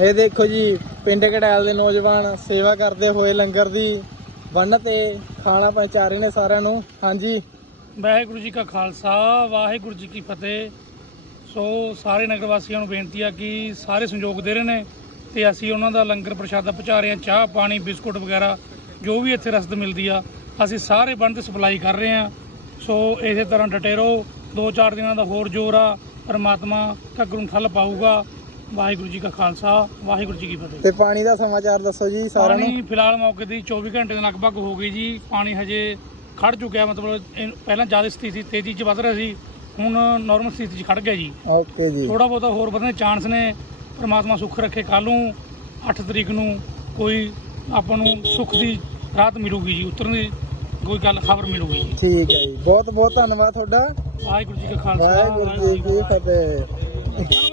ਇਹ ਦੇਖੋ ਜੀ, ਪਿੰਡ ਕੜੈਲ ਦੇ ਨੌਜਵਾਨ ਸੇਵਾ ਕਰਦੇ ਹੋਏ ਲੰਗਰ ਦੀ ਬੰਨ ਤੇ ਖਾਣਾ ਪਹੁੰਚਾ ਰਹੇ ਨੇ ਸਾਰਿਆਂ ਨੂੰ। ਹਾਂਜੀ। ਵਾਹਿਗੁਰੂ ਜੀ ਕਾ ਖਾਲਸਾ, ਵਾਹਿਗੁਰੂ ਜੀ ਕੀ ਫਤਿਹ। ਸੋ ਸਾਰੇ ਨਗਰ ਵਾਸੀਆਂ ਨੂੰ ਬੇਨਤੀ ਆ ਕਿ ਸਾਰੇ ਸੰਯੋਗ ਦੇ ਰਹੇ ਨੇ ਤੇ ਅਸੀਂ ਉਹਨਾਂ ਦਾ ਲੰਗਰ ਪ੍ਰਸ਼ਾਦਾ ਪਹੁੰਚਾ ਰਹੇ ਹਾਂ, ਚਾਹ, ਪਾਣੀ, ਬਿਸਕੁਟ ਵਗੈਰਾ, ਜੋ ਵੀ ਇੱਥੇ ਰਸਦ ਮਿਲਦੀ ਆ, ਅਸੀਂ ਸਾਰੇ ਬੰਦ ਤੇ ਸਪਲਾਈ ਕਰ ਰਹੇ ਹਾਂ। ਸੋ ਇਸੇ ਤਰ੍ਹਾਂ ਡਟੇ ਰਹੋ ਦੋ ਚਾਰ ਦਿਨਾਂ ਦਾ ਹੋਰ ਜ਼ੋਰ ਆ, ਪਰਮਾਤਮਾ ਘੱਗਰ ਨੂੰ ਠੱਲ ਪਾਊਗਾ। ਵਾਹਿਗੁਰੂ ਜੀ ਕਾ ਖਾਲਸਾ ਵਾਹਿਗੁਰੂ ਜੀ ਕੀ ਫਤਿਹ। ਤੇ ਪਾਣੀ ਦਾ ਸਮਾਚਾਰ ਦੱਸੋ ਜੀ ਸਾਰਿਆਂ ਨੂੰ। ਪਾਣੀ ਫਿਲਹਾਲ ਮੌਕੇ ਦੀ 24 ਘੰਟੇ ਦੇ ਲਗਭਗ ਹੋ ਗਈ ਜੀ। ਪਾਣੀ ਹਜੇ ਖੜ ਚੁੱਕਿਆ ਮਤਲਬ ਇਹ ਪਹਿਲਾਂ ਜ਼ਿਆਦਾ ਸਥਿਤੀ ਤੇਜ਼ੀ 'ਚ ਵੱਧ ਰਿਹਾ ਸੀ ਹੁਣ ਨਾਰਮਲ ਸਥਿਤੀ 'ਚ ਖੜ ਗਿਆ ਜੀ। ਓਕੇ ਜੀ। ਥੋੜਾ ਬਹੁਤਾ ਹੋਰ ਵਧਣ ਦੇ ਚਾਂਸ ਨੇ ਪ੍ਰਮਾਤਮਾ ਸੁੱਖ ਰੱਖੇ ਕੱਲ ਨੂੰ 8 ਤਰੀਕ ਨੂੰ ਕੋਈ ਆਪਾਂ ਨੂੰ ਸੁੱਖ ਦੀ ਰਾਤ ਮਿਲੂਗੀ ਜੀ ਉਤਰਨ ਦੀ ਕੋਈ ਗੱਲ ਖਬਰ ਮਿਲੂਗੀ ਜੀ। ਠੀਕ ਹੈ ਜੀ। ਬਹੁਤ ਬਹੁਤ ਧੰਨਵਾਦ ਤੁਹਾਡਾ। ਵਾਹਿਗੁਰੂ ਜੀ ਕਾ ਖਾਲਸਾ ਵਾਹਿਗੁਰੂ ਜੀ ਕੀ ਫਤਿਹ।